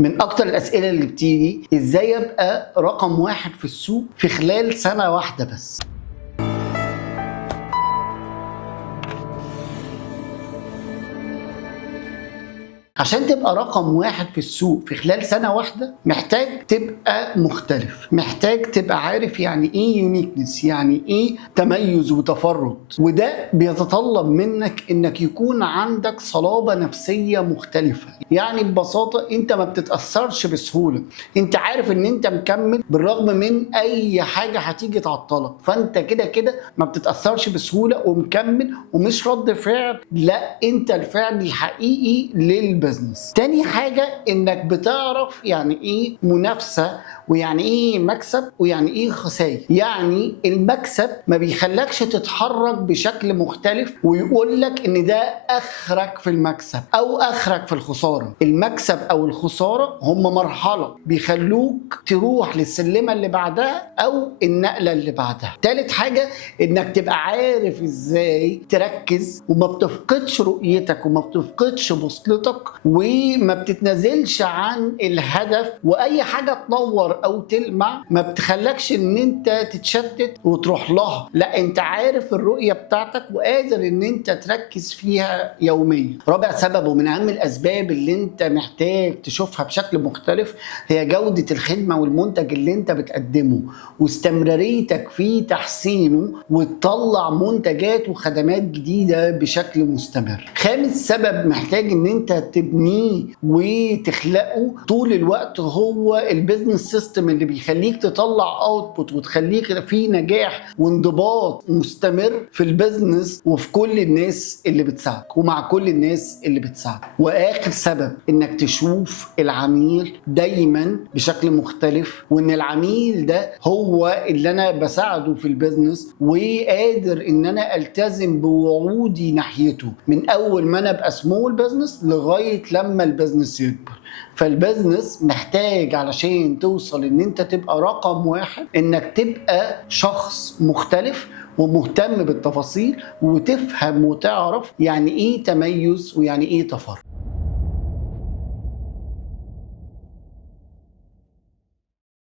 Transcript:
من اكتر الاسئله اللي بتيجي ازاي ابقى رقم واحد في السوق في خلال سنه واحده بس. عشان تبقى رقم واحد في السوق في خلال سنة واحدة محتاج تبقى مختلف، محتاج تبقى عارف يعني ايه يونيكنس، يعني ايه تميز وتفرد. وده بيتطلب منك انك يكون عندك صلابة نفسية مختلفة. يعني ببساطة انت ما بتتأثرش بسهولة، انت عارف ان انت مكمل بالرغم من اي حاجة هتيجي تعطلك، فانت كده كده ما بتتأثرش بسهولة ومكمل ومش رد فعل، لا انت الفعل الحقيقي للبزنس. تاني حاجة انك بتعرف يعني ايه منافسة ويعني ايه مكسب ويعني ايه خسائر. يعني المكسب ما بيخلكش تتحرك بشكل مختلف ويقول لك ان ده اخرك في المكسب او اخرك في الخسارة. المكسب او الخسارة هم مرحلة بيخلوك تروح للسلمة اللي بعدها او النقلة اللي بعدها. تالت حاجة انك تبقى عارف ازاي تركز وما بتفقدش رؤيتك وما بتفقدش بوصلتك وما بتتنازلش عن الهدف، واي حاجة تنور او تلمع ما بتخلكش ان انت تتشتت وتروح لها، لا انت عارف الرؤية بتاعتك وقادر ان انت تركز فيها يوميا. رابع سبب ومن اهم الاسباب اللي انت محتاج تشوفها بشكل مختلف هي جودة الخدمة والمنتج اللي انت بتقدمه واستمراريتك في تحسينه وتطلع منتجات وخدمات جديدة بشكل مستمر. خامس سبب محتاج ان انت تبنيه وتخلقه طول الوقت هو البيزنس سيستم اللي بيخليك تطلع اوتبوت وتخليك في نجاح وانضباط مستمر في البيزنس وفي كل الناس اللي بتساعدك ومع كل الناس اللي بتساعدك. واخر سبب انك تشوف العميل دايما بشكل مختلف، وان العميل ده هو اللي انا بساعده في البيزنس وقادر ان انا التزم بوعودي ناحيته من اول ما انا ابقى سمول بيزنس لغايه لما البيزنس يكبر. فالبيزنس محتاج علشان توصل ان انت تبقى رقم واحد انك تبقى شخص مختلف ومهتم بالتفاصيل وتفهم وتعرف يعني ايه تميز ويعني ايه تفرد.